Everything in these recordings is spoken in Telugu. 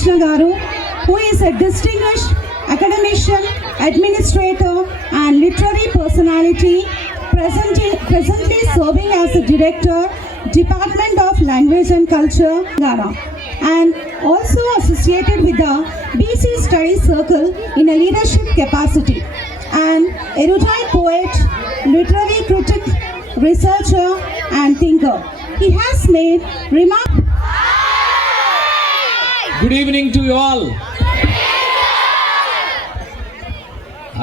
Krishna Garu, who is a distinguished academician, administrator, and literary personality, presently serving as the Director, Department of Language and Culture, Ghana, and also associated with the BC Study Circle in a leadership capacity, an erudite poet, literary critic, researcher, and thinker. He has made remarks. Good evening to you all.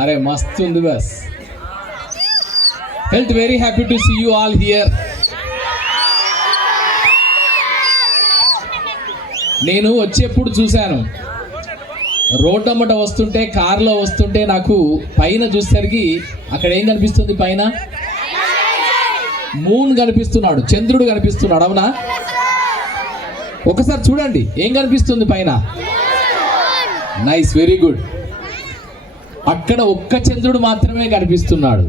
Are mast undi bas. Felt very happy to see you all here. నేను వచ్చేప్పుడు చూశాను, రోడ్డమ్మట వస్తుంటే, కారులో వస్తుంటే నాకు పైన చూసేసరికి అక్కడ ఏం కనిపిస్తుంది? పైన మూన్ కనిపిస్తున్నాడు, చంద్రుడు కనిపిస్తున్నాడు. అవునా? ఒకసారి చూడండి ఏం కనిపిస్తుంది పైన. Nice, very good. అక్కడ ఒక్క చంద్రుడు మాత్రమే కనిపిస్తున్నాడు.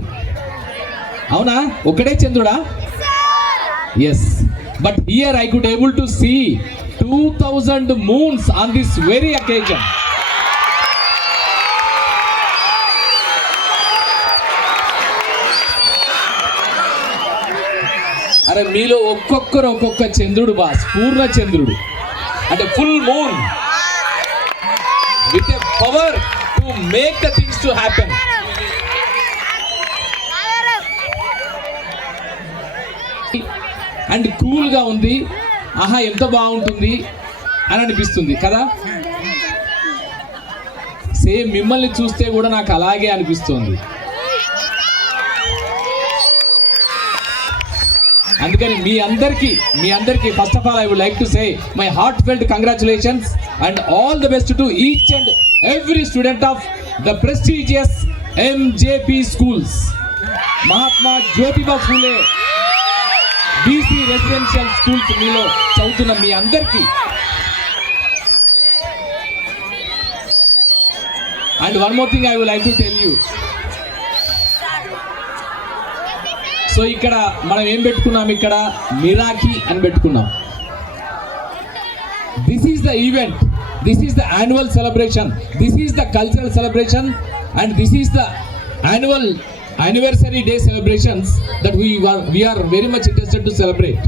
అవునా? ఒకటే చంద్రుడా? Yes. But here I could able to see 2000 moons on this very occasion. అరే మీలో ఒక్కొక్కరు ఒక్కొక్క చంద్రుడు బాస్, పూర్ణ చంద్రుడు అంటే full moon with a power to make the things to happen. And కూల్గా ఉంది. ఆహా ఎంత బాగుంటుంది అని అనిపిస్తుంది కదా. సేమ్ మిమ్మల్ని చూస్తే కూడా నాకు అలాగే అనిపిస్తుంది. అందుకని మీ అందరికీ first of all I would like to say my heart felt congratulations and all the best to each and every student of the prestigious MJP schools, Mahatma Jyotiba Phule BC residential schools మీలో చదువుతున్న మీ అందరికీ. And one more thing I would like to tell you. So ఇక్కడ మనం ఏం పెట్టుకున్నాం? ఇక్కడ మిరాకి అని పెట్టుకున్నాం. This is the event, this is the annual celebration, this is the cultural celebration and this is the annual anniversary day celebrations that we are very much interested to celebrate.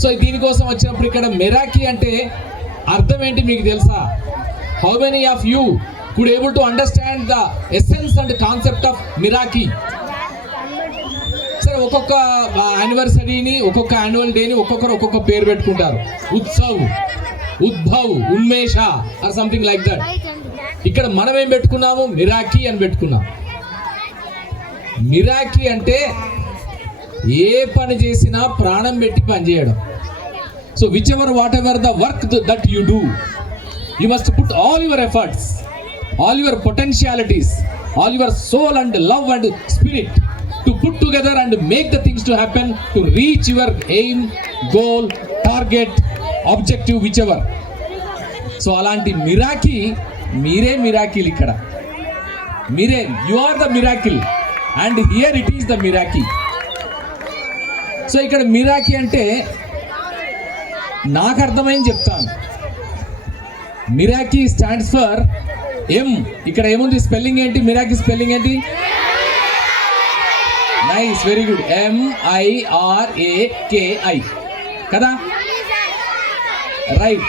So దీనికోసం వచ్చినప్పుడు ఇక్కడ మిరాకి అంటే అర్థం ఏంటి మీకు తెలుసా? How many of you could able to understand the essence and concept of Miraki? సరే, ఒక్కొక్క యానివర్సరీని, ఒక్కొక్క యాన్యువల్ డేని ఒక్కొక్కరు ఒక్కొక్క పేరు పెట్టుకుంటారు. Utsav, Udbhav, ఉన్మేష or something like that. ఇక్కడ మనం ఏం పెట్టుకున్నాము? మిరాకి అని పెట్టుకున్నాం. మిరాకి అంటే ఏ పని చేసినా ప్రాణం పెట్టి పని చేయడం. So which ever what ever the work that you do, you must put all your efforts, all your potentialities, all your soul and love and spirit to put together and make the things to happen to reach your aim, goal, target, objective, whichever. So అలాంటి మిరాకి, మీరే మిరాకిల్. ఇక్కడ మీరే, you are the miracle and here it is the Miraki. So ఇక్కడ మిరాకి అంటే నాకు అర్థమైంది చెప్తాను. మిరాకి స్టాండ్స్ ఫర్ M. ఇక్కడ ఏముంది? స్పెల్లింగ్ ఏంటి? మిరాకి స్పెల్లింగ్ ఏంటి? Nice, very good. MIRAKI కదా? Right,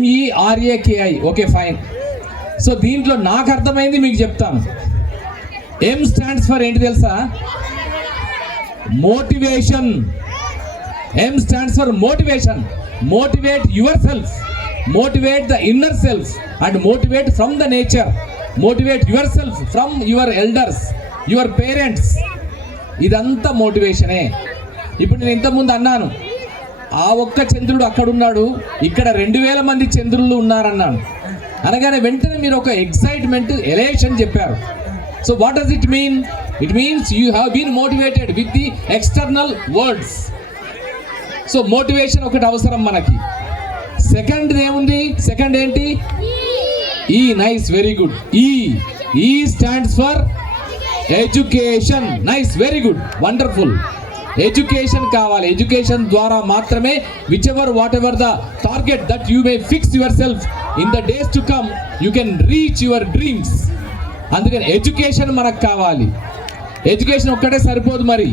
MERAKI. Okay, fine. So దీంట్లో నాకు అర్థమైంది మీకు చెప్తాను. M స్టాండ్స్ ఫర్ ఏంటి తెలుసా? Motivation. M stands for motivation. Motivate your self, motivate the inner self and motivate from the nature. Motivate your self from your elders, your parents. ఇదంతా మోటివేషనే. ఇప్పుడు నేను ఇంతకుముందు అన్నాను, ఆ ఒక్క చంద్రుడు అక్కడున్నాడు, ఇక్కడ 2000 మంది చంద్రులు ఉన్నారన్నాను. అనగానే వెంటనే మీరు ఒక ఎక్సైట్మెంట్, ఎలేషన్ చెప్పారు. So what does it mean? It means you have been motivated with the external words. So motivation ఒకటి అవసరం మనకి. సెకండ్ ఏముంది? సెకండ్ ఏంటి? E. Nice, very good. E stands for education. Nice, very good, wonderful. Education కావాలి. ఎడ్యుకేషన్ ద్వారా మాత్రమే which ever what ever the target that you may fix yourself in the days to come you can reach your dreams. అందుకని ఎడ్యుకేషన్ మనకు కావాలి. ఎడ్యుకేషన్ ఒక్కటే సరిపోదు, మరి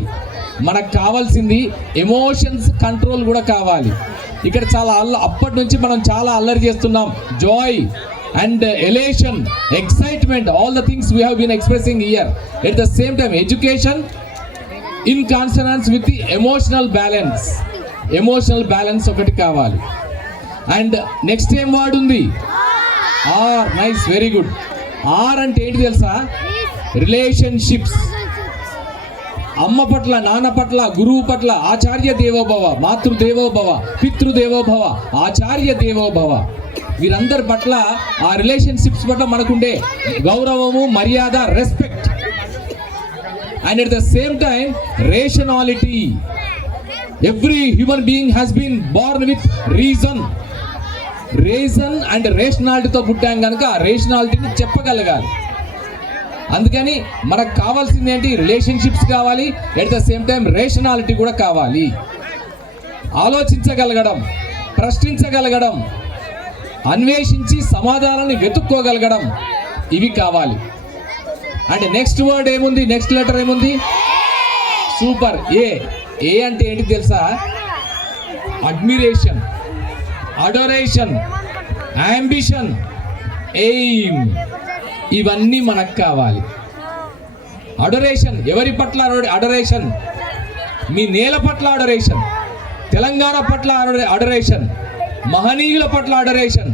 మనకు కావాల్సింది ఎమోషన్స్ కంట్రోల్ కూడా కావాలి. ఇక్కడ చాలా అప్పటి నుంచి మనం చాలా అల్లరి చేస్తున్నాం. Joy and elation, excitement, all the things we have been expressing here. At the same time, education in consonance with the emotional balance ఒకటి కావాలి. అండ్ నెక్స్ట్ ఏం వర్డ్ ఉంది? R. Nice, very good. R అంటే ఏంటి తెలుసా? రిలేషన్షిప్స్. అమ్మ పట్ల, నాన్న పట్ల, గురువు పట్ల ఆచార్య దేవోభవ, మాతృదేవోభవ, పితృదేవోభవ, ఆచార్య దేవోభవ, వీరందరి పట్ల ఆ రిలేషన్షిప్స్ పట్ల మనకుండే గౌరవము, మర్యాద, respect. And at the same time rationality. Every human being has been born with reason and రేషనాలిటీతో పుట్టాం కనుక ఆ రేషనాలిటీని చెప్పగలగాలి. అందుకని మనకు కావాల్సింది ఏంటి? రిలేషన్షిప్స్ కావాలి, at the same time rationality కూడా కావాలి. ఆలోచించగలగడం, ప్రశ్నించగలగడం, అన్వేషించి సమాధానాన్ని వెతుక్కోగలగడం, ఇవి కావాలి. అంటే నెక్స్ట్ వర్డ్ ఏముంది? నెక్స్ట్ లెటర్ ఏముంది? సూపర్. ఏ అంటే ఏంటి తెలుసా? అడ్మిరేషన్, అడోరేషన్, అంబిషన్, ఎయిమ్, ఇవన్నీ మనకు కావాలి. అడోరేషన్, ఎవరి పట్ల అడోరేషన్? మీ నేల పట్ల అడోరేషన్, తెలంగాణ పట్ల అడోరేషన్, మహనీయుల పట్ల అడోరేషన్,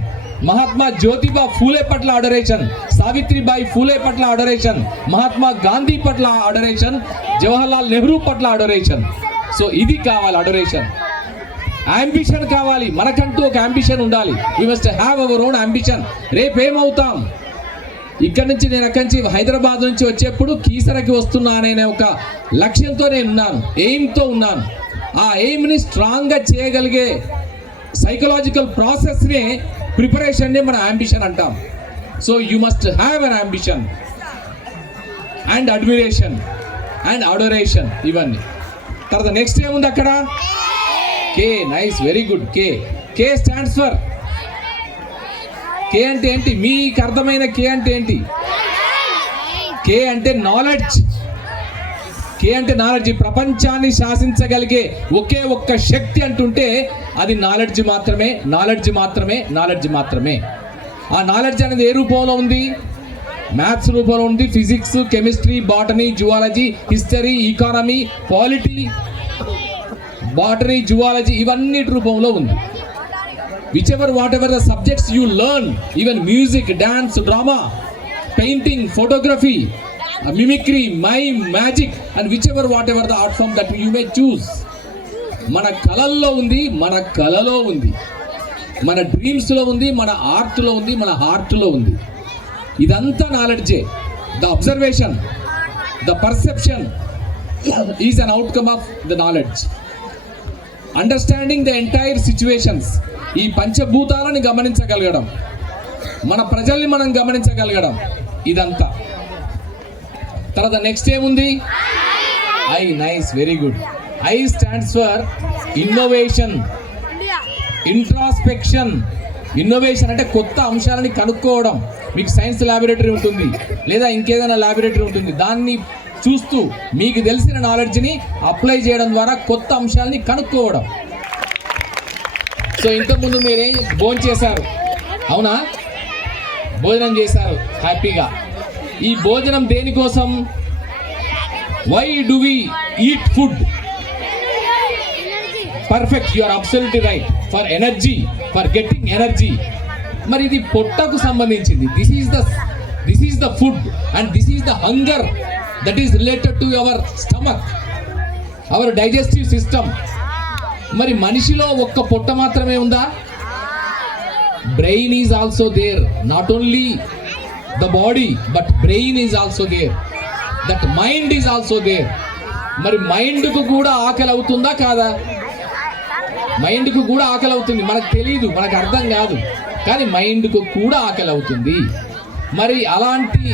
మహాత్మా జ్యోతిబా ఫూలే పట్ల అడోరేషన్, సావిత్రిబాయి ఫూలే పట్ల అడోరేషన్, మహాత్మా గాంధీ పట్ల అడోరేషన్, జవహర్లాల్ నెహ్రూ పట్ల అడోరేషన్. సో ఇది కావాలి, అడోరేషన్. అంబిషన్ కావాలి, మనకంటూ ఒక అంబిషన్ ఉండాలి. We must have our own ambition. రేపేమవుతాం? ఇక్కడి నుంచి నేను అక్కడి నుంచి హైదరాబాద్ నుంచి వచ్చేప్పుడు కీసరకి వస్తున్నాననే ఒక లక్ష్యంతో నేను ఉన్నాను, ఎయిమ్తో ఉన్నాను. ఆ ఎయిమ్ని స్ట్రాంగ్గా చేయగలిగే సైకలాజికల్ ప్రాసెస్నే, ప్రిపరేషన్నే మన అంబిషన్ అంటాం. So you must have an ambition and admiration and adoration, ఇవన్నీ. తర్వాత నెక్స్ట్ ఏముంది అక్కడ? K. Nice, very good. K stands for. K అంటే ఏంటి? మీకు అర్థమైన కే అంటే ఏంటి? కే అంటే నాలెడ్జ్. కే అంటే నాలెడ్జ్. ప్రపంచాన్ని శాసించగలిగే ఒకే ఒక్క శక్తి అంటుంటే అది నాలెడ్జ్ మాత్రమే, నాలెడ్జ్ మాత్రమే, నాలెడ్జ్ మాత్రమే. ఆ నాలెడ్జ్ అనేది ఏ రూపంలో ఉంది? మ్యాథ్స్ రూపంలో ఉంది, physics, chemistry, botany, zoology, history, economy, polity, botany, zoology, ఇవన్నీ రూపంలో ఉంది. whichever whatever the subjects you learn, even music, dance, drama, painting, photography, mimicry, mime, magic, and whichever whatever the art form that you may choose, మన కళల్లో ఉంది, మన కళలో ఉంది, మన డ్రీమ్స్లో ఉంది, మన ఆర్ట్లో ఉంది, మన హార్ట్లో ఉంది. ఇదంతా నాలెడ్జే. The observation, the perception is an outcome of the knowledge. Understanding the entire situations, ఈ పంచభూతాలని గమనించగలగడం, మన ప్రజల్ని మనం గమనించగలగడం, ఇదంతా. తర్వాత నెక్స్ట్ ఏముంది? I. Nice, very good. I stands for innovation, introspection. Innovation అంటే కొత్త అంశాలని కనుక్కోవడం. మీకు సైన్స్ ల్యాబొరేటరీ ఉంటుంది, లేదా ఇంకేదైనా ల్యాబొరేటరీ ఉంటుంది. దాన్ని చూస్తూ మీకు తెలిసిన నాలెడ్జ్ని అప్లై చేయడం ద్వారా కొత్త అంశాలని కనుక్కోవడం. సో ఇంతకుముందు మీరేం భోజనం చేశారు, అవునా? భోజనం చేశారు హ్యాపీగా. ఈ భోజనం దేనికోసం? Why do we eat food? Perfect, you are absolutely right. For energy, for getting energy. మరి ఇది పొట్టకు సంబంధించింది. This is the food and this is the hunger that is related to our stomach, our digestive system. మరి మనిషిలో ఒక్క పొట్ట మాత్రమే ఉందా? Brain is also there. Not only the body but brain is also there. That mind is also there. మరి మైండ్కు కూడా ఆకలి అవుతుందా కాదా? మైండ్కు కూడా ఆకలి అవుతుంది. మనకు తెలియదు, మనకు అర్థం కాదు, కానీ మైండ్కు కూడా ఆకలి అవుతుంది. మరి అలాంటి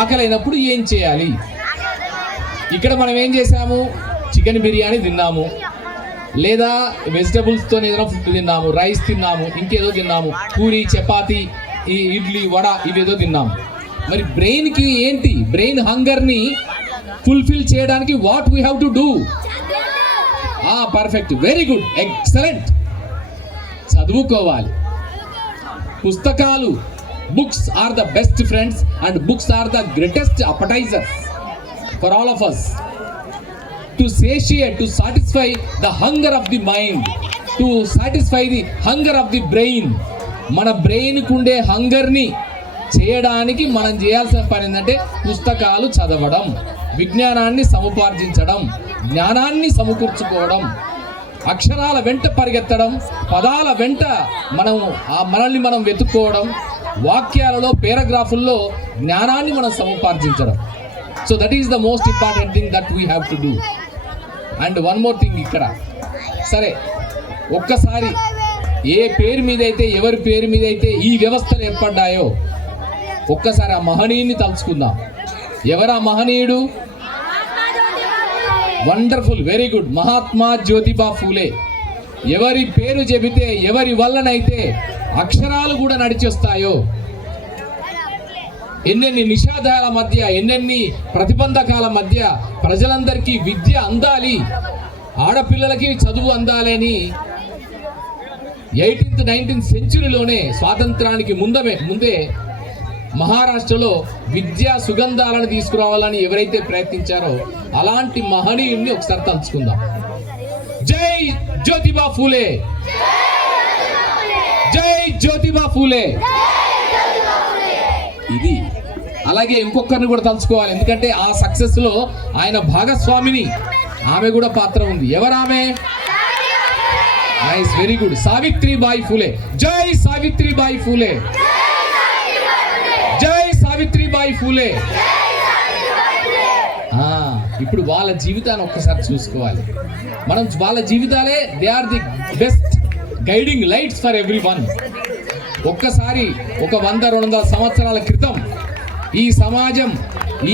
ఆకలి అయినప్పుడు ఏం చేయాలి? ఇక్కడ మనం ఏం చేసాము? చికెన్ బిర్యానీ తిన్నాము, లేదా వెజిటబుల్స్తో ఏదైనా ఫుడ్ తిన్నాము, రైస్ తిన్నాము, ఇంకేదో తిన్నాము, పూరి చపాతి, ఈ ఇడ్లీ వడ ఇవేదో తిన్నాము. మరి బ్రెయిన్కి ఏంటి, బ్రెయిన్ హంగర్ని ఫుల్ఫిల్ చేయడానికి what we have to do? Perfect, very good, excellent. చదువుకోవాలి. పుస్తకాలు, books are the best friends and books are the greatest appetisers for all of us to satiate, to satisfy the hunger of the mind, to satisfy the hunger of the brain. మన బ్రెయిన్కు ఉండే హంగర్ని చేయడానికి మనం చేయాల్సిన పని ఏంటంటే పుస్తకాలు చదవడం, విజ్ఞానాన్ని సముపార్జించడం, జ్ఞానాన్ని సమకూర్చుకోవడం, అక్షరాల వెంట పరిగెత్తడం, పదాల వెంట మనల్ని మనం వెతుక్కోవడం, వాక్యాలలో పారాగ్రాఫుల్లో జ్ఞానాన్ని మనం సముపార్జించడం. So that is the most important thing that we have to do. And one more thing ఇక్కడ, సరే ఒక్కసారి ఏ పేరు మీద అయితే, ఎవరి పేరు మీద అయితే ఈ వ్యవస్థలు ఏర్పడ్డాయో ఒక్కసారి ఆ మహనీయుని తలుచుకుందాం. ఎవరు ఆ మహనీయుడు? Wonderful, very good, Mahatma Jyotiba Phule. ఎవరి పేరు చెబితే, ఎవరి వల్లనైతే అక్షరాలు కూడా నడిచొస్తాయో, ఎన్నెన్ని నిషేధాల మధ్య, ఎన్నెన్ని ప్రతిబంధకాల మధ్య ప్రజలందరికీ విద్య అందాలి, ఆడపిల్లలకి చదువు అందాలని 18th 19th సెంచురీలోనే, స్వాతంత్రానికి ముందే మహారాష్ట్రలో విద్యా సుగంధాలను తీసుకురావాలని ఎవరైతే ప్రయత్నించారో అలాంటి మహనీయుణ్ణి ఒకసారి తలుచుకుందాం. జై జ్యోతిబా ఫూలే, జై జ్యోతిబా ఫూలే. ఇది అలాగే ఇంకొకరిని కూడా తలుచుకోవాలి, ఎందుకంటే ఆ సక్సెస్ లో ఆయన భాగస్వామిని, ఆమె కూడా పాత్ర ఉంది. ఎవరామె? Nice, very good, Savitribai Phule. జై సావిత్రిబాయి ఫూలే, జై సావిత్రిబాయి ఫూలే. ఇప్పుడు వాళ్ళ జీవితాన్ని ఒక్కసారి చూసుకోవాలి మనం. వాళ్ళ జీవితాలే they are the best guiding lights for everyone. ఒక్కసారి ఒక 100-200 సంవత్సరాల క్రితం ఈ సమాజం,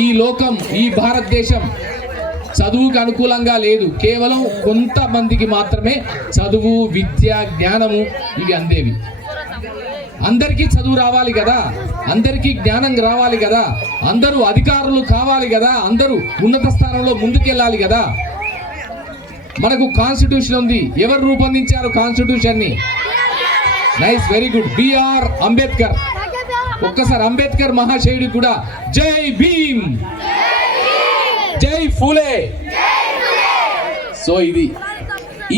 ఈ లోకం, ఈ భారతదేశం చదువుకు అనుకూలంగా లేదు. కేవలం కొంతమందికి మాత్రమే చదువు, విద్య, జ్ఞానము ఇవి అందేవి. అందరికీ చదువు రావాలి కదా, అందరికీ జ్ఞానం రావాలి కదా, అందరూ అధికారులు కావాలి కదా, అందరూ ఉన్నత స్థానంలో ముందుకెళ్ళాలి కదా. మనకు కాన్స్టిట్యూషన్ ఉంది. ఎవరు రూపొందించారు కాన్స్టిట్యూషన్ ని? Nice, very good, B R Ambedkar. ఒక్కసారి అంబేద్కర్ మహాశయుడికి కూడా జై భీమ్, జై ఫూలే. సో ఇది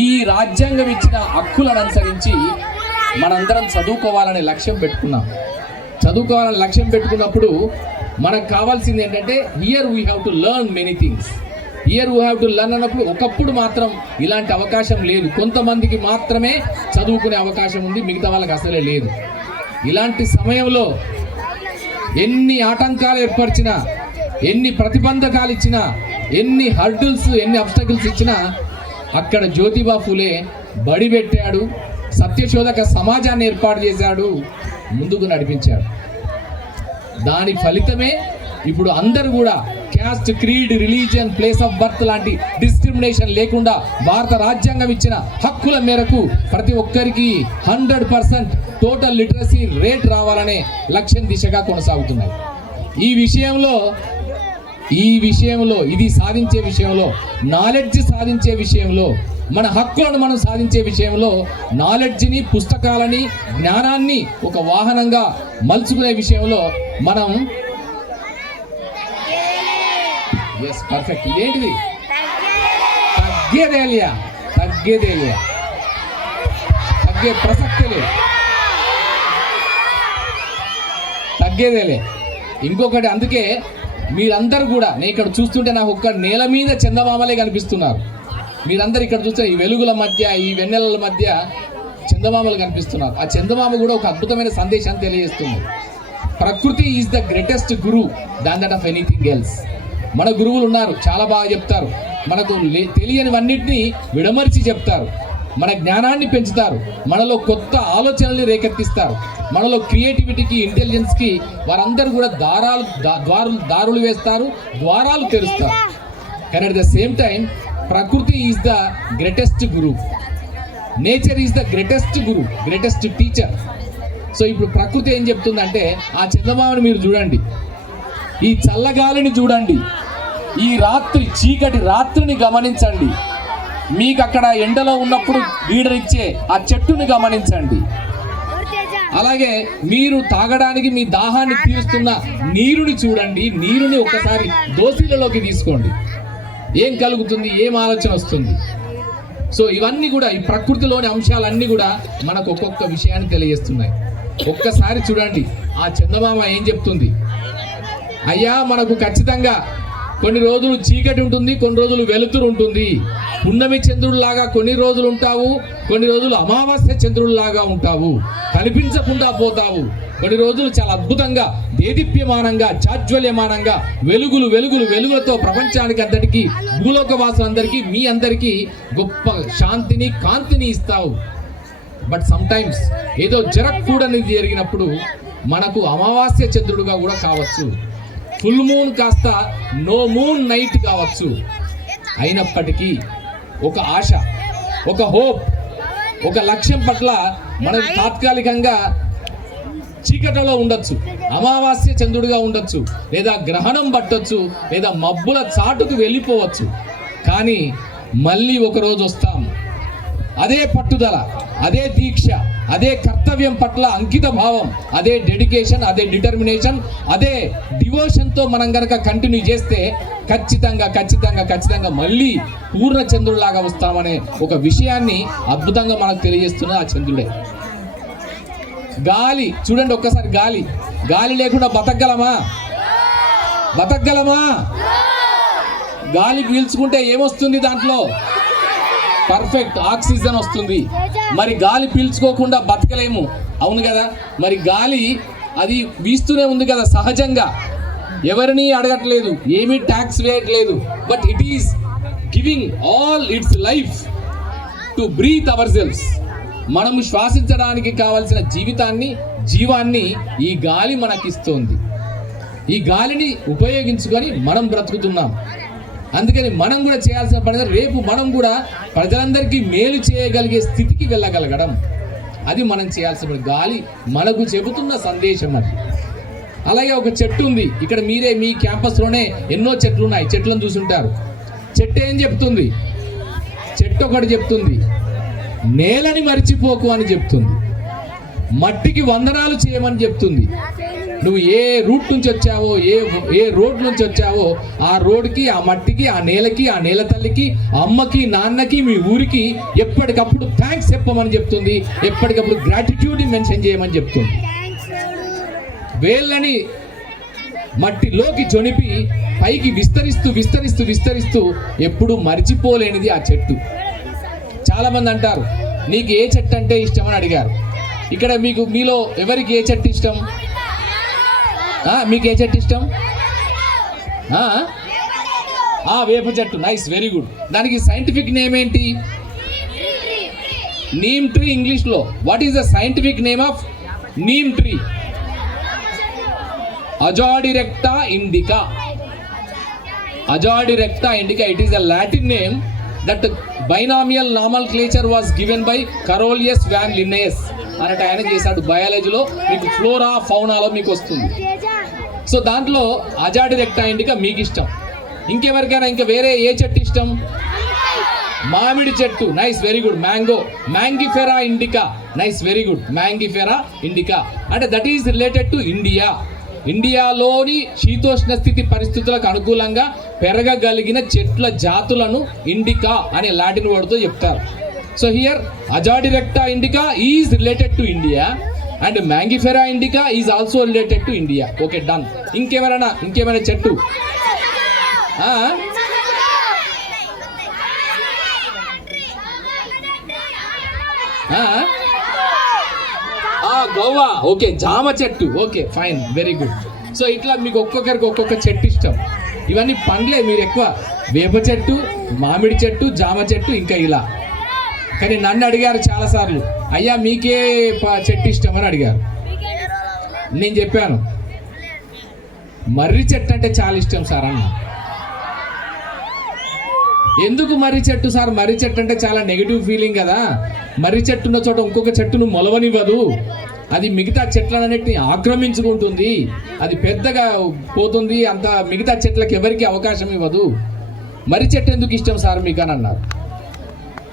ఈ రాజ్యాంగం ఇచ్చిన హక్కులను అనుసరించి మనందరం చదువుకోవాలనే లక్ష్యం పెట్టుకున్నాం. చదువుకోవాలని లక్ష్యం పెట్టుకున్నప్పుడు మనకు కావాల్సింది ఏంటంటే here we have to learn many things. Here we have to learn అన్నప్పుడు ఒకప్పుడు మాత్రం ఇలాంటి అవకాశం లేదు. కొంతమందికి మాత్రమే చదువుకునే అవకాశం ఉంది, మిగతా వాళ్ళకి అసలే లేదు. ఇలాంటి సమయంలో ఎన్ని ఆటంకాలు ఏర్పరిచినా, ఎన్ని ప్రతిబంధకాలు ఇచ్చినా, ఎన్ని హర్డిల్స్, ఎన్ని అబ్స్టకిల్స్ ఇచ్చినా అక్కడ జ్యోతిబా ఫూలే బడి పెట్టాడు, సత్యశోధక సమాజాన్ని ఏర్పాటు చేశాడు, ముందుకు నడిపించాడు. దాని ఫలితమే ఇప్పుడు అందరూ కూడా caste, creed, religion, place of birth లాంటి డిస్క్రిమినేషన్ లేకుండా భారత రాజ్యాంగం ఇచ్చిన హక్కుల మేరకు ప్రతి ఒక్కరికి 100% టోటల్ లిటరసీ రేట్ రావాలనే లక్ష్యం దిశగా కొనసాగుతున్నాయి. ఈ విషయంలో ఇది సాధించే విషయంలో, నాలెడ్జ్ సాధించే విషయంలో, మన హక్కులను మనం సాధించే విషయంలో నాలెడ్జ్ని, పుస్తకాలని, జ్ఞానాన్ని ఒక వాహనంగా మలుచుకునే విషయంలో మనం పర్ఫెక్ట్. ఇదేంటిది? తగ్గేదేలియా, తగ్గే ప్రసక్తే లేదు, తగ్గేదేలే. ఇంకొకటి, అందుకే మీరందరూ కూడా, నేను ఇక్కడ చూస్తుంటే నాకు ఒక్క నేల మీద చందమామలే కనిపిస్తున్నారు. మీరందరూ ఇక్కడ చూస్తే ఈ వెలుగుల మధ్య, ఈ వెన్నెలల మధ్య చందమామలు కనిపిస్తున్నారు. ఆ చందమామ కూడా ఒక అద్భుతమైన సందేశాన్ని తెలియజేస్తుంది. ప్రకృతి is the greatest Guru than that of anything else. మన గురువులు ఉన్నారు, చాలా బాగా చెప్తారు. మనకు తెలియనివన్నిటినీ విడమర్చి చెప్తారు, మన జ్ఞానాన్ని పెంచుతారు, మనలో కొత్త ఆలోచనల్ని రేకెత్తిస్తారు, మనలో క్రియేటివిటీకి, ఇంటెలిజెన్స్కి వారందరూ కూడా దారులు వేస్తారు, ద్వారాలు తెరుస్తారు. కానీ అట్ ద సేమ్ టైం ప్రకృతి is the greatest Guru, nature is the greatest Guru, greatest teacher. So ఇప్పుడు ప్రకృతి ఏం చెప్తుందంటే, ఆ చందమామని మీరు చూడండి, ఈ చల్లగాలిని చూడండి, ఈ రాత్రి చీకటి రాత్రిని గమనించండి, మీకు అక్కడ ఎండలో ఉన్నప్పుడు నీడనిచ్చే ఆ చెట్టుని గమనించండి. అలాగే మీరు తాగడానికి మీ దాహాన్ని తీరుస్తున్న నీరుని చూడండి, నీరుని ఒక్కసారి దోసిలలోకి తీసుకోండి, ఏం కలుగుతుంది, ఏం ఆలోచన వస్తుంది. సో ఇవన్నీ కూడా ఈ ప్రకృతిలోని అంశాలన్నీ కూడా మనకు ఒక్కొక్క విషయాన్ని తెలియజేస్తున్నాయి. ఒక్కసారి చూడండి, ఆ చందమామ ఏం చెప్తుంది, అయ్యా మనకు ఖచ్చితంగా కొన్ని రోజులు చీకటి ఉంటుంది, కొన్ని రోజులు వెలుతురు ఉంటుంది, పున్నమి చంద్రుడిలాగా కొన్ని రోజులు ఉంటావు, కొన్ని రోజులు అమావాస్య చంద్రుడిలాగా ఉంటావు, కనిపించకుండా పోతావు, కొన్ని రోజులు చాలా అద్భుతంగా దేదీప్యమానంగా చాజ్వల్యమానంగా వెలుగులు వెలుగులు వెలుగులతో ప్రపంచానికి అందరికీ, భూలోకవాసులందరికీ, మీ అందరికీ గొప్ప శాంతిని కాంతిని ఇస్తావు. బట్ సమ్టైమ్స్ ఏదో జరగకూడనిది జరిగినప్పుడు మనకు అమావాస్య చంద్రుడుగా కూడా కావచ్చు, ఫుల్ మూన్ కాస్త నో మూన్ నైట్ కావచ్చు. అయినప్పటికీ ఒక ఆశ, ఒక హోప్, ఒక లక్ష్యం పట్ల మనం తాత్కాలికంగా చీకటిలో ఉండొచ్చు, అమావాస్య చంద్రుడిగా ఉండొచ్చు, లేదా గ్రహణం పట్టొచ్చు, లేదా మబ్బుల చాటుకు వెళ్ళిపోవచ్చు. కానీ మళ్ళీ ఒకరోజు వస్తాం, అదే పట్టుదల, అదే దీక్ష, అదే కర్తవ్యం పట్ల అంకిత భావం, అదే డెడికేషన్, అదే డిటర్మినేషన్, అదే డివోషన్తో మనం కనుక కంటిన్యూ చేస్తే ఖచ్చితంగా ఖచ్చితంగా ఖచ్చితంగా మళ్ళీ పూర్ణ చంద్రుడిలాగా వస్తామనే ఒక విషయాన్ని అద్భుతంగా మనకు తెలియజేస్తున్న ఆ చంద్రుడే. గాలి చూడండి ఒక్కసారి, గాలి గాలి లేకుండా బతకగలమా? బతకగలమా? గాలి పీల్చుకుంటే ఏమొస్తుంది దాంట్లో? పర్ఫెక్ట్ ఆక్సిజన్ వస్తుంది. మరి గాలి పీల్చుకోకుండా బతకలేము, అవును కదా? మరి గాలి అది వీస్తూనే ఉంది కదా సహజంగా, ఎవరిని అడగట్లేదు, ఏమీ ట్యాక్స్ వేయట్లేదు. But it is giving all its life to breath our selfs. మనము శ్వాసించడానికి కావలసిన జీవాన్ని ఈ గాలి మనకిస్తోంది. ఈ గాలిని ఉపయోగించుకొని మనం బ్రతుకుతున్నాం. అందుకని మనం కూడా చేయాల్సిన పని, రేపు మనం కూడా ప్రజలందరికీ మేలు చేయగలిగే స్థితికి వెళ్ళగలగడం, అది మనం చేయాల్సిన పని. గాలి మనకు చెబుతున్న సందేశం అది. అలాగే ఒక చెట్టు ఉంది ఇక్కడ, మీరే మీ క్యాంపస్లోనే ఎన్నో చెట్లు ఉన్నాయి, చెట్లను చూసుంటారు. చెట్టు ఏం చెప్తుంది? చెట్టు ఒకటి చెప్తుంది, నేలని మర్చిపోకు అని చెప్తుంది, మట్టికి వందనాలు చేయమని చెప్తుంది. నువ్వు ఏ రూట్ నుంచి వచ్చావో, ఏ రోడ్ నుంచి వచ్చావో, ఆ రోడ్కి, ఆ మట్టికి, ఆ నేలకి, ఆ నేల తల్లికి, అమ్మకి, నాన్నకి, మీ ఊరికి ఎప్పటికప్పుడు థ్యాంక్స్ చెప్పమని చెప్తుంది, ఎప్పటికప్పుడు గ్రాటిట్యూడ్ మెన్షన్ చేయమని చెప్తుంది. వేళ్ళని మట్టిలోకి జొనిపి పైకి విస్తరిస్తూ విస్తరిస్తూ విస్తరిస్తూ ఎప్పుడు మర్చిపోలేనిది ఆ చెట్టు. చాలామంది అంటారు, నీకు ఏ చెట్టు అంటే ఇష్టం అని అడిగారు. ఇక్కడ మీలో ఎవరికి ఏ చెట్టు ఇష్టం? మీకు ఏ చెట్టు ఇష్టం? వేప చెట్టు. Nice, very good. దానికి సైంటిఫిక్ నేమ్ ఏంటి? నీమ్ ట్రీ ఇంగ్లీష్లో. What is the scientific name of neem tree? Azadirachta indica. Azadirachta indica, it is the Latin name that binomial nomenclature was given by Carolus von Linnaeus అన్నట్టు ఆయన చేశాడు. బయాలజీలో మీకు ఫ్లోరా ఫౌనాలో మీకు వస్తుంది. సో దాంట్లో అజాడిరెక్టా ఇండికా మీకు ఇష్టం. ఇంకెవరికైనా ఇంకా వేరే ఏ చెట్టు ఇష్టం? మామిడి చెట్టు. Nice, very good. Mangifera indica. Nice, very good. Mangifera indica అంటే that is related to India. ఇండియాలోని శీతోష్ణ స్థితి పరిస్థితులకు అనుకూలంగా పెరగగలిగిన చెట్ల జాతులను ఇండికా అనే లాటిన్ వర్డ్తో చెప్తారు. So here Azadirachta indica is related to India and Mangifera indica is also related to India. Okay, done. ఇంకేమైనా చెట్టు? గోవా. ఓకే, జామ చెట్టు. Okay, fine, very good. So ఇట్లా మీకు ఒక్కొక్కరికి ఒక్కొక్క చెట్టు ఇష్టం. ఇవన్నీ పండ్లే. మీరు ఎక్కువ వేప చెట్టు, మామిడి చెట్టు, జామ చెట్టు, ఇంకా ఇలా. కానీ నన్ను అడిగారు చాలాసార్లు, అయ్యా మీకే చెట్టు ఇష్టం అని అడిగారు. నేను చెప్పాను మర్రి చెట్టు అంటే చాలా ఇష్టం సార్ అన్న. ఎందుకు మర్రి చెట్టు సార్? మర్రి చెట్టు అంటే చాలా నెగిటివ్ ఫీలింగ్ కదా. మర్రి చెట్టు ఉన్న చోట ఇంకొక చెట్టును మొలవనివ్వదు, అది మిగతా చెట్లన్నిటిని ఆక్రమించుకుంటుంది, అది పెద్దగా పోతుంది, అంత మిగతా చెట్లకు ఎవరికి అవకాశం ఇవ్వదు. మర్రి చెట్టు ఎందుకు ఇష్టం సార్ మీకు అని అన్నారు.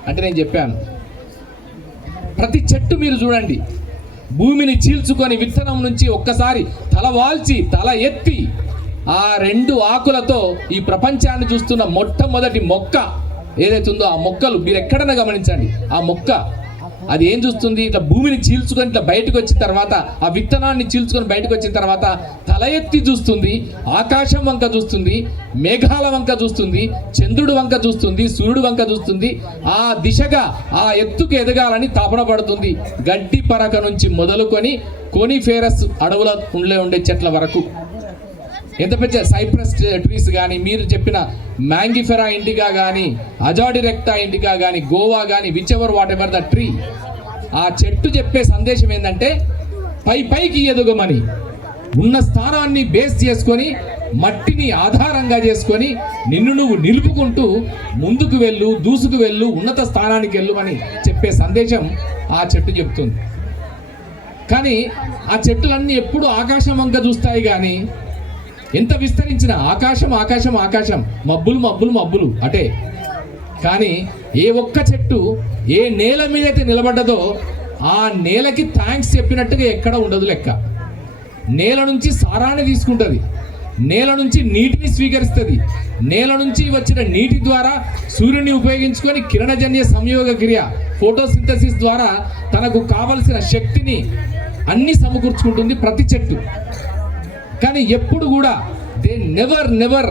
అంటే నేను చెప్పాను, ప్రతి చెట్టు మీరు చూడండి, భూమిని చీల్చుకొని విత్తనం నుంచి ఒక్కసారి తల వాల్చి తల ఎత్తి ఆ 2 ఆకులతో ఈ ప్రపంచాన్ని చూస్తున్న మొట్టమొదటి మొక్క ఏదైతే ఉందో, ఆ మొక్కలు మీరు ఎక్కడైనా గమనించండి, ఆ మొక్క అది ఏం చూస్తుంది? ఇట్లా భూమిని చీల్చుకొని ఇట్లా బయటకు వచ్చిన తర్వాత, ఆ విత్తనాన్ని చీల్చుకొని బయటకు వచ్చిన తర్వాత తల ఎత్తి చూస్తుంది, ఆకాశం వంక చూస్తుంది, మేఘాల వంక చూస్తుంది, చంద్రుడు వంక చూస్తుంది, సూర్యుడు వంక చూస్తుంది. ఆ దిశగా ఆ ఎత్తుకు ఎదగాలని తపన పడుతుంది. గడ్డి పరక నుంచి మొదలుకొని కోనిఫేరస్ అడవుల ఉండే చెట్ల వరకు, ఎంత పెద్ద సైప్రస్ ట్రీస్ కానీ, మీరు చెప్పిన మ్యాంగిఫెరా ఇండికా కానీ, అజాడిరెక్టా ఇండికా కానీ, గోవా కానీ, which ever what ever the tree, ఆ చెట్టు చెప్పే సందేశం ఏంటంటే పైకి ఎదుగమని, ఉన్న స్థానాన్ని బేస్ చేసుకొని, మట్టిని ఆధారంగా చేసుకొని నిన్ను నువ్వు నిలుపుకుంటూ ముందుకు వెళ్ళు, దూసుకు వెళ్ళు, ఉన్నత స్థానానికి వెళ్ళు అని చెప్పే సందేశం ఆ చెట్టు చెప్తుంది. కానీ ఆ చెట్టులన్నీ ఎప్పుడు ఆకాశం వంక చూస్తాయి, కానీ ఎంత విస్తరించిన ఆకాశం ఆకాశం ఆకాశం, మబ్బులు మబ్బులు మబ్బులు అటే. కానీ ఏ ఒక్క చెట్టు ఏ నేల మీద అయితే నిలబడ్డదో ఆ నేలకి థ్యాంక్స్ చెప్పినట్టుగా ఎక్కడ ఉండదు లెక్క. నేల నుంచి సారాన్ని తీసుకుంటుంది, నేల నుంచి నీటిని స్వీకరిస్తుంది, నేల నుంచి వచ్చిన నీటి ద్వారా సూర్యుని ఉపయోగించుకొని కిరణజన్య సంయోగ క్రియ ఫోటోసింథసిస్ ద్వారా తనకు కావలసిన శక్తిని అన్ని సమకూర్చుకుంటుంది ప్రతి చెట్టు. కానీ ఎప్పుడు కూడా they never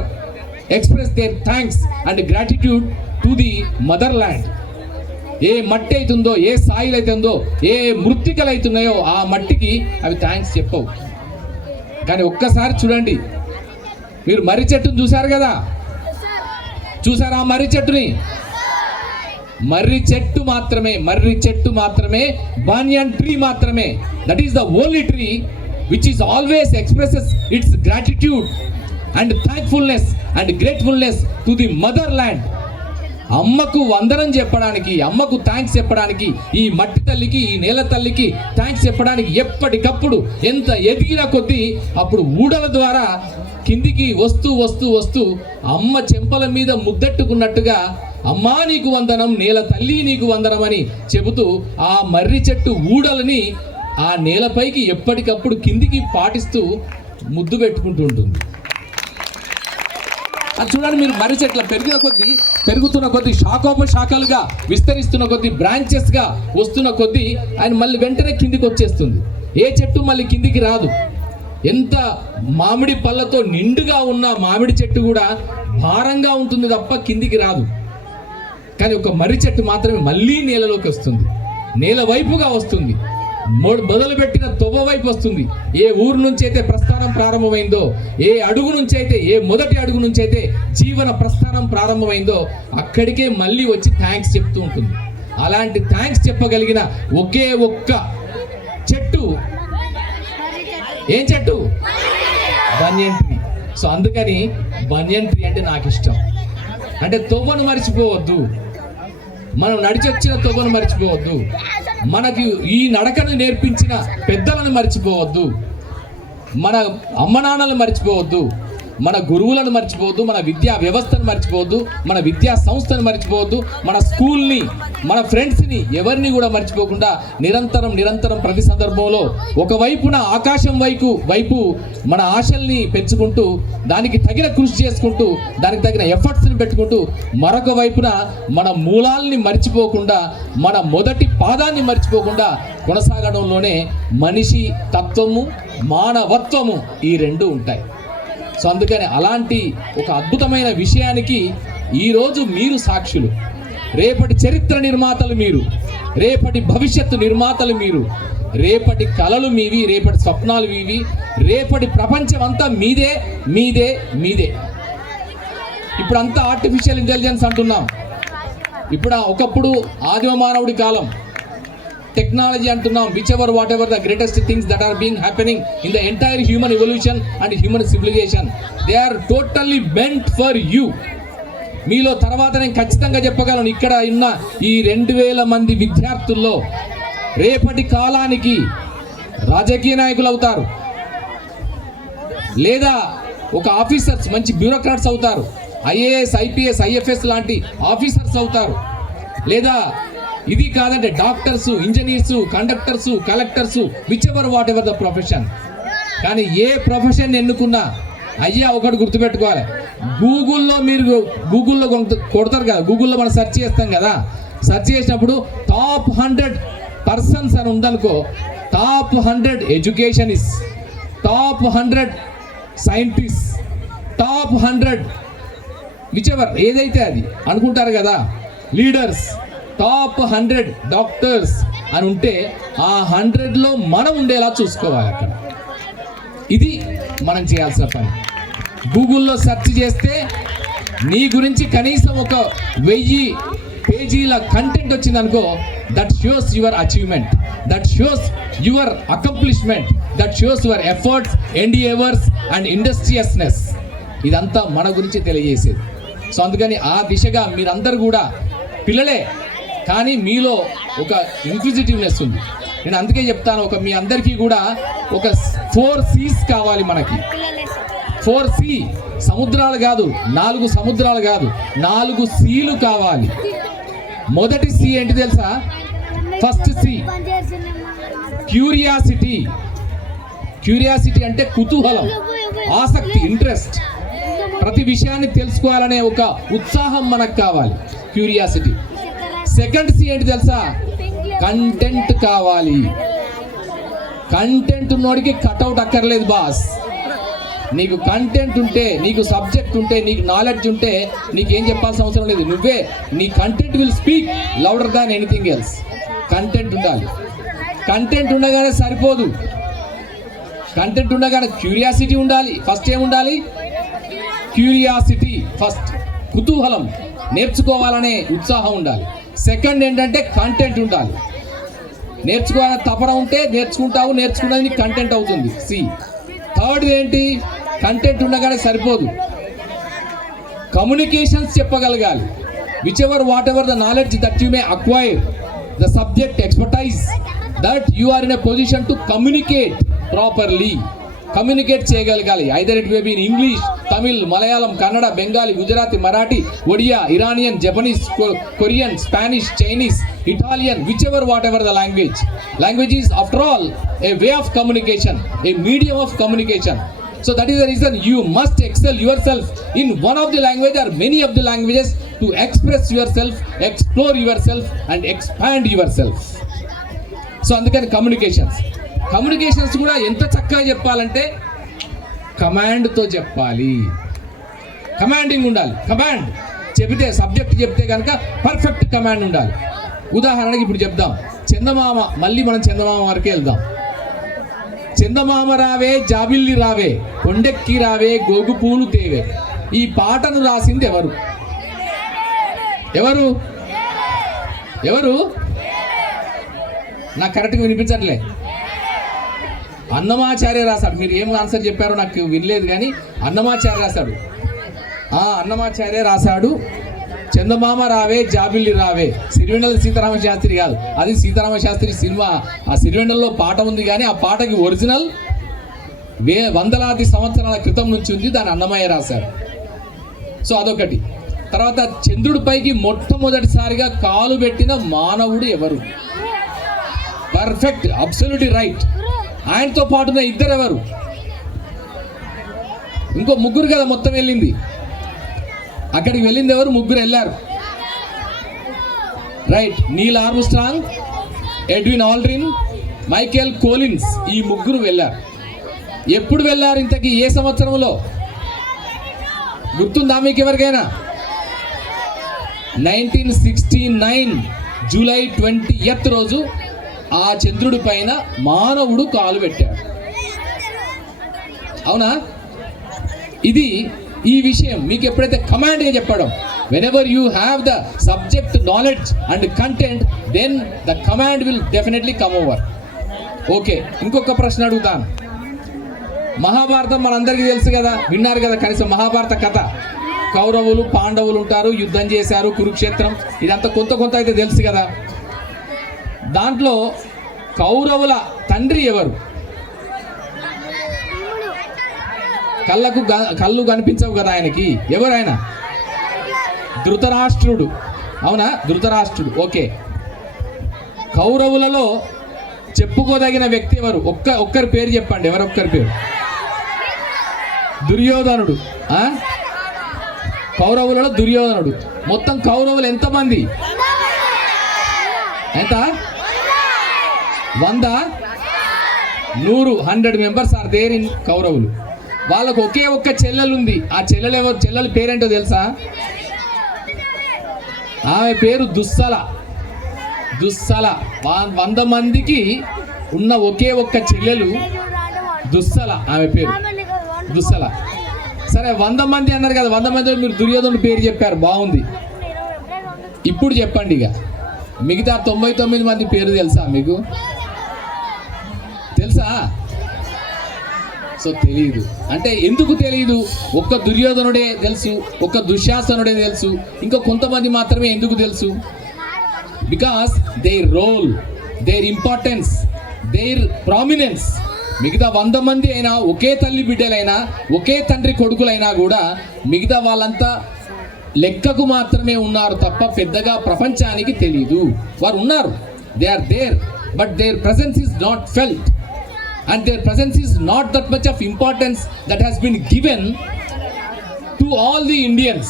express their thanks and gratitude to the motherland. ఏ మట్టి అవుతుందో, ఏ సాయిల్ అవుతుందో, ఏ మృత్తికలు అవుతున్నాయో ఆ మట్టికి అవి థ్యాంక్స్ చెప్పవు. కానీ ఒక్కసారి చూడండి, మీరు మర్రి చెట్టును చూశారు కదా, చూసారా ఆ మర్రి చెట్టుని? మర్రి చెట్టు మాత్రమే బానియన్ ట్రీ మాత్రమే, that is the only tree which is always expresses its gratitude and thankfulness and gratefulness to the motherland. అమ్మకు వందనం చెప్పడానికి, అమ్మకు థ్యాంక్స్ చెప్పడానికి, ఈ మట్టి తల్లికి, ఈ నేల తల్లికి థ్యాంక్స్ చెప్పడానికి ఎప్పటికప్పుడు ఎంత ఎదిగిన కొద్దీ అప్పుడు ఊడల ద్వారా కిందికి వస్తూ అమ్మ చెంపల మీద ముద్దెట్టుకున్నట్టుగా అమ్మా నీకు వందనం, నేల తల్లి నీకు వందనం అని చెబుతూ ఆ మర్రి చెట్టు ఊడలని ఆ నేలపైకి ఎప్పటికప్పుడు కిందికి పాటిస్తూ ముద్దు పెట్టుకుంటూ ఉంటుంది. అది చూడండి, మీరు మర్రి చెట్ల పెరుగుతున్న కొద్దీ శాఖోపశాఖలుగా విస్తరిస్తున్న కొద్దీ, బ్రాంచెస్గా వస్తున్న కొద్దీ ఆయన మళ్ళీ వెంటనే కిందికి వచ్చేస్తుంది. ఏ చెట్టు మళ్ళీ కిందికి రాదు. ఎంత మామిడి పళ్ళతో నిండుగా ఉన్న మామిడి చెట్టు కూడా భారంగా ఉంటుంది తప్ప కిందికి రాదు. కానీ ఒక మర్రి చెట్టు మాత్రమే మళ్ళీ నేలలోకి వస్తుంది, నేల వైపుగా వస్తుంది, మొదలుపెట్టిన తొవ్వ వైపు వస్తుంది. ఏ ఊరు నుంచి అయితే ప్రస్థానం ప్రారంభమైందో, ఏ అడుగు నుంచి అయితే, ఏ మొదటి అడుగు నుంచి అయితే జీవన ప్రస్థానం ప్రారంభమైందో అక్కడికే మళ్ళీ వచ్చి థ్యాంక్స్ చెప్తూ ఉంటుంది. అలాంటి థ్యాంక్స్ చెప్పగలిగిన ఒకే ఒక్క చెట్టు ఏం చెట్టు? బనియన్ ట్రీ. సో అందుకని బనియన్ ట్రీ అంటే నాకు ఇష్టం. అంటే తొవ్వను మర్చిపోవద్దు, మనం నడిచొచ్చిన తొవ్వను మర్చిపోవద్దు, మనకి ఈ నడకను నేర్పించిన పెద్దలను మర్చిపోవద్దు, మన అమ్మ నాన్నలను మర్చిపోవద్దు, మన గురువులను మర్చిపోవద్దు, మన విద్యా వ్యవస్థను మర్చిపోవద్దు, మన విద్యా సంస్థను మర్చిపోవద్దు, మన స్కూల్ని, మన ఫ్రెండ్స్ని, ఎవరిని కూడా మర్చిపోకుండా నిరంతరం ప్రతి సందర్భంలో ఒకవైపున ఆకాశం వైపు మన ఆశల్ని పెంచుకుంటూ, దానికి తగిన కృషి చేసుకుంటూ, దానికి తగిన ఎఫర్ట్స్ని పెట్టుకుంటూ, మరొక వైపున మన మూలాల్ని మర్చిపోకుండా, మన మొదటి పాదాన్ని మర్చిపోకుండా కొనసాగడంలోనే మనిషి తత్వము, మానవత్వము ఈ రెండు ఉంటాయి. సో అందుకని అలాంటి ఒక అద్భుతమైన విషయానికి ఈరోజు మీరు సాక్షులు. రేపటి చరిత్ర నిర్మాతలు మీరు, రేపటి భవిష్యత్తు నిర్మాతలు మీరు, రేపటి కలలు మీవి, రేపటి స్వప్నాలు మీవి, రేపటి ప్రపంచం అంతా మీదే మీదే మీదే. ఇప్పుడు అంతా ఆర్టిఫిషియల్ ఇంటెలిజెన్స్ అంటున్నాం. ఇప్పుడు ఒకప్పుడు ఆదిమ మానవుడి కాలం, టెక్నాలజీ అంటున్నాం. Which ever what ever the greatest things that are being happening in the entire human evolution and human civilisation, they are totally meant for you. మీలో తర్వాత నేను ఖచ్చితంగా చెప్పగలను, ఇక్కడ ఉన్న ఈ 2000 మంది విద్యార్థుల్లో రేపటి కాలానికి రాజకీయ నాయకులు అవుతారు, లేదా ఒక ఆఫీసర్స్ మంచి బ్యూరోక్రాట్స్ అవుతారు, ఐఏఎస్ ఐపీఎస్ ఐఎఫ్ఎస్ లాంటి ఆఫీసర్స్ అవుతారు, లేదా ఇది కాదంటే doctors, engineers, conductors, collectors, which ever what ever the profession. కానీ ఏ ప్రొఫెషన్ ఎన్నుకున్నా అయ్యా ఒకటి గుర్తుపెట్టుకోవాలి, మీరు గూగుల్లో కొడతారు కదా, గూగుల్లో మనం సెర్చ్ చేస్తాం కదా, సెర్చ్ చేసినప్పుడు టాప్ 100 పర్సన్స్ అని ఉందనుకో, top 100 educationist, top 100 scientist, top 100 which ever ఏదైతే అది అనుకుంటారు కదా, లీడర్స్, టాప్ 100 డాక్టర్స్ అని ఉంటే ఆ 100లో మనం ఉండేలా చూసుకోవాలి. అక్కడ ఇది మనం చేయాల్సిన పని. గూగుల్లో సెర్చ్ చేస్తే నీ గురించి కనీసం ఒక 1000 పేజీల కంటెంట్ వచ్చిందనుకో, that shows your achievement, that shows your accomplishment, that shows your efforts, endeavours and industriousness. ఇదంతా మన గురించి తెలియజేసేది. సో అందుకని ఆ దిశగా మీరందరూ కూడా పిల్లలే, కానీ మీలో ఒక ఇంక్విజిటివ్నెస్ ఉంది. నేను అందుకే చెప్తాను, మీ అందరికీ కూడా ఒక 4 C's కావాలి మనకి. 4C, సముద్రాలు కాదు, 4 సముద్రాలు కాదు, 4 Cలు కావాలి. మొదటి C ఏంటి తెలుసా? First C curiosity. క్యూరియాసిటీ అంటే కుతూహలం, ఆసక్తి, ఇంట్రెస్ట్. ప్రతి విషయాన్ని తెలుసుకోవాలనే ఒక ఉత్సాహం మనకు కావాలి, క్యూరియాసిటీ. సెకండ్ C ఏంటి తెలుసా? కంటెంట్ కావాలి. కంటెంట్ ఉన్నోడికి కట్అవుట్ అక్కర్లేదు బాస్. నీకు కంటెంట్ ఉంటే, నీకు సబ్జెక్ట్ ఉంటే, నీకు నాలెడ్జ్ ఉంటే నీకేం చెప్పాల్సిన అవసరం లేదు. నువ్వే, నీ content will speak louder than anything else. Content ఉండాలి. కంటెంట్ ఉండగానే సరిపోదు, కంటెంట్ ఉండగానే క్యూరియాసిటీ ఉండాలి. ఫస్ట్ ఏముండాలి? క్యూరియాసిటీ ఫస్ట్, కుతూహలం, నేర్చుకోవాలనే ఉత్సాహం ఉండాలి. సెకండ్ ఏంటంటే కంటెంట్ ఉండాలి. నేర్చుకోవాలని తపన ఉంటే నేర్చుకుంటావు, నేర్చుకున్నది నీకు కంటెంట్ అవుతుంది. సి. థర్డ్ ఏంటి? కంటెంట్ ఉండగానే సరిపోదు, కమ్యూనికేషన్స్ చెప్పగలగాలి. Which ever what ever the knowledge that you may acquire, the subject expertise, that you are in a position to communicate properly. Communicate చేయగలగాలి. Either it may be in English, Tamil, Malayalam, Kannada, Bengali, Gujarati, Marathi, Odia, Iranian, Japanese, Korean, Spanish, Chinese, Italian, which ever what ever the language. Language is after all a way of communication, a medium of communication. So that is the reason you must excel yourself in one of the language or many of the languages to express yourself, explore yourself and expand yourself. So అందుకని కమ్యూనికేషన్స్ కూడా ఎంత చక్కగా చెప్పాలంటే కమాండ్తో చెప్పాలి. కమాండింగ్ ఉండాలి. కమాండ్ చెబితే, సబ్జెక్ట్ చెప్తే కనుక పర్ఫెక్ట్ కమాండ్ ఉండాలి. ఉదాహరణకి ఇప్పుడు చెప్దాం, చందమామ. మళ్ళీ మనం చందమామ వరకే వెళ్దాం. చందమామ రావే, జాబిల్లి రావే, కొండెక్కి రావే, గోగు పూలు తేవే. ఈ పాటను రాసింది ఎవరు? ఎవరు ఎవరు నాకు కరెక్ట్గా వినిపించట్లే. అన్నమాచార్య రాశాడు. మీరు ఏం ఆన్సర్ చెప్పారో నాకు వినలేదు, కానీ అన్నమాచార్య రాశాడు. అన్నమాచార్య రాశాడు, చందమామ రావే, జాబిల్లి రావే. సిరివెన్నెల సీతారామ శాస్త్రి కాదు, అది సీతారామ శాస్త్రి సినిమా. ఆ సిరివెన్నెలలో పాట ఉంది, కానీ ఆ పాటకి ఒరిజినల్ వందలాది సంవత్సరాల క్రితం నుంచి ఉంది. దాన్ని అన్నమయ్య రాశాడు. సో అదొకటి. తర్వాత చంద్రుడిపైకి మొట్టమొదటిసారిగా కాలు పెట్టిన మానవుడు ఎవరు? Perfect, absolutely right. ఆయనతో పాటున్న ఇద్దరు ఎవరు? ఇంకో ముగ్గురు కదా మొత్తం వెళ్ళింది. అక్కడికి వెళ్ళింది ఎవరు? ముగ్గురు వెళ్ళారు. Right. Neel Armstrong, Edwin Aldrin, Michael Collins, ఈ ముగ్గురు వెళ్ళారు. ఎప్పుడు వెళ్ళారు ఇంతకీ? ఏ సంవత్సరంలో గుర్తుందా మీకు ఎవరికైనా? 1969 జూలై 20th రోజు ఆ చంద్రుడి పైన మానవుడు కాలు పెట్టాడు. అవునా? ఇది ఈ విషయం మీకు ఎప్పుడైతే కమాండ్గా చెప్పడం, whenever you have the subject knowledge and content, then the command will definitely come over. Okay, ఇంకొక ప్రశ్న అడుగుతాను. మహాభారతం మనందరికీ తెలుసు కదా, విన్నారు కదా కనీసం మహాభారత కథ. కౌరవులు పాండవులు ఉంటారు, యుద్ధం చేశారు, కురుక్షేత్రం, ఇదంతా కొంత అయితే తెలుసు కదా. దాంట్లో కౌరవుల తండ్రి ఎవరు? కళ్ళు కనిపించవు కదా ఆయనకి, ఎవరు ఆయన? ధృతరాష్ట్రుడు. అవునా, ధృతరాష్ట్రుడు. ఓకే, కౌరవులలో చెప్పుకోదగిన వ్యక్తి ఎవరు? ఒక్కరి పేరు చెప్పండి, ఎవరొక్కరి పేరు? దుర్యోధనుడు. కౌరవులలో దుర్యోధనుడు. మొత్తం కౌరవులు ఎంతమంది? ఎంత? 100, 100 మెంబర్స్ ఆర్ దేర్ ఇన్ కౌరవులు. వాళ్ళకు ఒకే ఒక్క చెల్లెలు ఉంది. ఆ చెల్లెలు ఎవరు? చెల్లెలు పేరేంటో తెలుసా? ఆమె పేరు దుస్సల. 100 మందికి ఉన్న ఒకే ఒక్క చెల్లెలు దుస్సల, ఆమె పేరు దుస్సల. సరే, 100 మంది అన్నారు కదా, 100 మంది మీరు దుర్యోధనుడి పేరు చెప్పారు, బాగుంది. ఇప్పుడు చెప్పండి ఇక మిగతా 99 మంది పేరు తెలుసా మీకు? తెలుసా? సో తెలియదు. అంటే ఎందుకు తెలియదు? ఒక్క దుర్యోధనుడే తెలుసు, ఒక్క దుశ్శాసనుడే తెలుసు, ఇంకా కొంతమంది మాత్రమే ఎందుకు తెలుసు? Because their role, their importance, their prominence. మిగతా 100 మంది అయినా, ఒకే తల్లి బిడ్డలైనా, ఒకే తండ్రి కొడుకులైనా కూడా మిగతా వాళ్ళంతా లెక్కకు మాత్రమే ఉన్నారు తప్ప పెద్దగా ప్రపంచానికి తెలియదు. వారు ఉన్నారు, they are there, but their presence is not felt and their presence is not that much of importance that has been given to all the Indians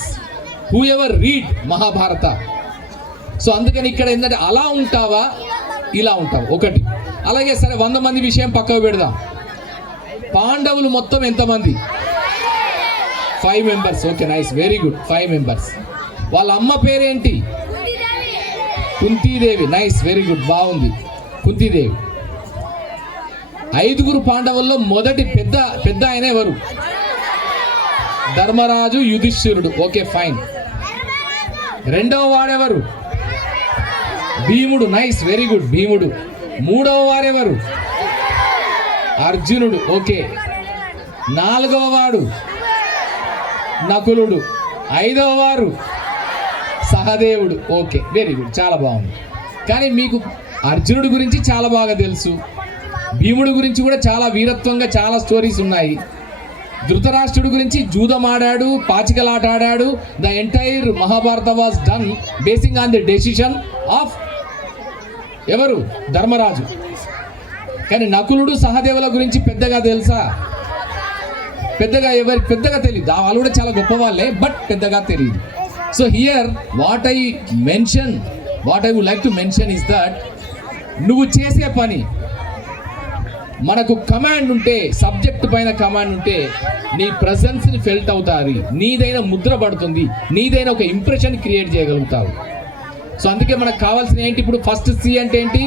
who ever read Mahabharata. So అందుకని ఇక్కడ ఏంటంటే అలా ఉంటావా, ఇలా ఉంటావా, ఒకటి. అలాగే సరే, 100 మంది విషయం పక్కకు పెడదాం. పాండవులు మొత్తం ఎంతమంది? 5 members. Okay, nice, very good, 5 members. వాళ్ళ అమ్మ పేరేంటి? కుంతీదేవి. నైస్, వెరీ గుడ్, బాగుంది, కుంతీదేవి. 5 పాండవుల్లో మొదటి పెద్ద ఆయన ఎవరు? ధర్మరాజు, యుధిష్ఠిరుడు. Okay, fine. రెండవ వాడెవరు? భీముడు. నైస్, వెరీ గుడ్, భీముడు. మూడవ వారెవరు? అర్జునుడు. ఓకే. 4వ వాడు నకులుడు. 5వ వారు సహదేవుడు. ఓకే, వెరీ గుడ్, చాలా బాగుంది. కానీ మీకు అర్జునుడి గురించి చాలా బాగా తెలుసు, భీముడి గురించి కూడా చాలా వీరత్వంగా చాలా స్టోరీస్ ఉన్నాయి. ధృతరాష్ట్రుడి గురించి జూదమాడాడు, పాచికలాట ఆడాడు. The entire Mahabharata was done basing on the decision of ఎవరు? ధర్మరాజు. కానీ నకులుడు, సహదేవుల గురించి పెద్దగా తెలుసా? పెద్దగా తెలియదు. వాళ్ళు కూడా చాలా గొప్ప వాళ్ళే, బట్ పెద్దగా తెలియదు. So here what I would like to mention is that నువ్వు చేసే పని, మనకు కమాండ్ ఉంటే, సబ్జెక్ట్ పైన కమాండ్ ఉంటే నీ ప్రజెన్స్ని ఫెల్ట్ అవుతారు, నీదైన ముద్ర పడుతుంది, నీదైన ఒక ఇంప్రెషన్ క్రియేట్ చేయగలుగుతావు. సో అందుకే మనకు కావాల్సిన ఏంటి? ఇప్పుడు ఫస్ట్ సి అంటే ఏంటి?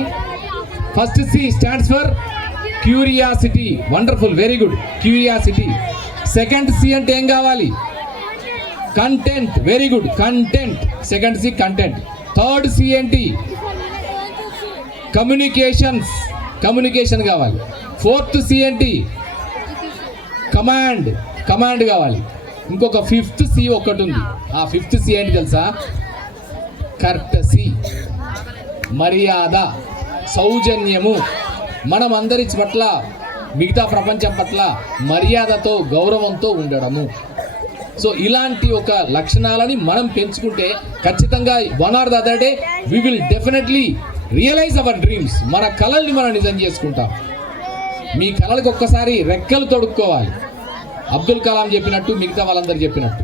First C stands for curiosity. Wonderful, very good, curiosity. Second C అంటే ఏం కావాలి? Content. Very good, content. Second C content. Third C ఏంటి? కమ్యూనికేషన్ కావాలి. ఫోర్త్ సి ఏంటి? కమాండ్ కావాలి. ఇంకొక 5th సి ఒకటి ఉంది. ఆ 5th సి ఏంటి తెలుసా? కర్టసీ, మర్యాద, సౌజన్యము. మనం అందరి పట్ల, మిగతా ప్రపంచం పట్ల మర్యాదతో, గౌరవంతో ఉండడము. సో ఇలాంటి ఒక లక్షణాలని మనం పెంచుకుంటే ఖచ్చితంగా one or the other day we will definitely realise our dreams. మన కలల్ని మనం నిజం చేసుకుంటాం. మీ కళలకు ఒక్కసారి రెక్కలు తొడుక్కోవాలి, అబ్దుల్ కలాం చెప్పినట్టు, మిగతా వాళ్ళందరూ చెప్పినట్టు.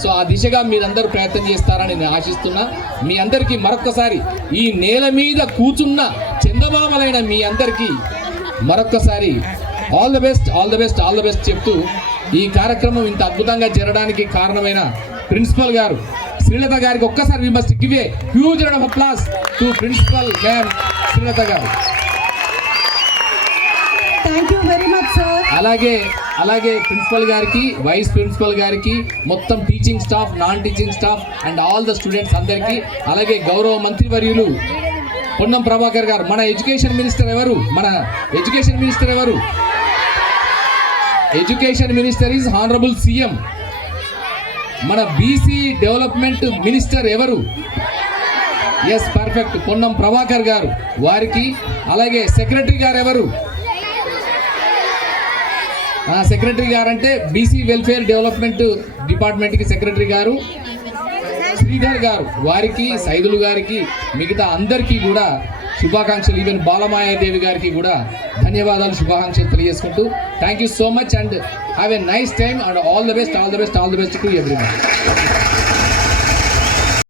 సో ఆ దిశగా మీరందరూ ప్రయత్నం చేస్తారని నేను ఆశిస్తున్నా. మీ అందరికీ మరొక్కసారి, ఈ నేల మీద కూర్చున్న చందమామలైన మీ అందరికీ మరొక్కసారి ఆల్ ద బెస్ట్ చెప్తూ, ఈ కార్యక్రమం ఇంత అద్భుతంగా జరగడానికి కారణమైన ప్రిన్సిపల్ గారు శ్రీలత గారికి ఒక్కసారి we must give a huge round of applause to principal ma'am Srilatha garu. Thank you very much sir. అలాగే ప్రిన్సిపల్ గారికి, వైస్ ప్రిన్సిపల్ గారికి, మొత్తం teaching staff, non teaching staff and all the students అందరికీ, అలాగే గౌరవ మంత్రివర్యులు పొన్నం ప్రభాకర్ గారు. మన ఎడ్యుకేషన్ మినిస్టర్ ఎవరు? Education minister is honourable CM. మన బీసీ డెవలప్మెంట్ మినిస్టర్ ఎవరు? Yes, perfect, Ponnam Prabhakar garu. వారికి అలాగే సెక్రటరీ గారు ఎవరు? సెక్రటరీ గారు అంటే బీసీ వెల్ఫేర్ డెవలప్మెంట్ డిపార్ట్మెంట్కి సెక్రటరీ గారు శ్రీధర్ గారు. వారికి, సైదులు గారికి, మిగతా అందరికీ కూడా శుభాకాంక్షలు. ఈవెన్ బాలమాయాదేవి గారికి కూడా ధన్యవాదాలు, శుభాకాంక్షలు తెలియజేసుకుంటూ thank you so much and have a nice time and all the best to everyone.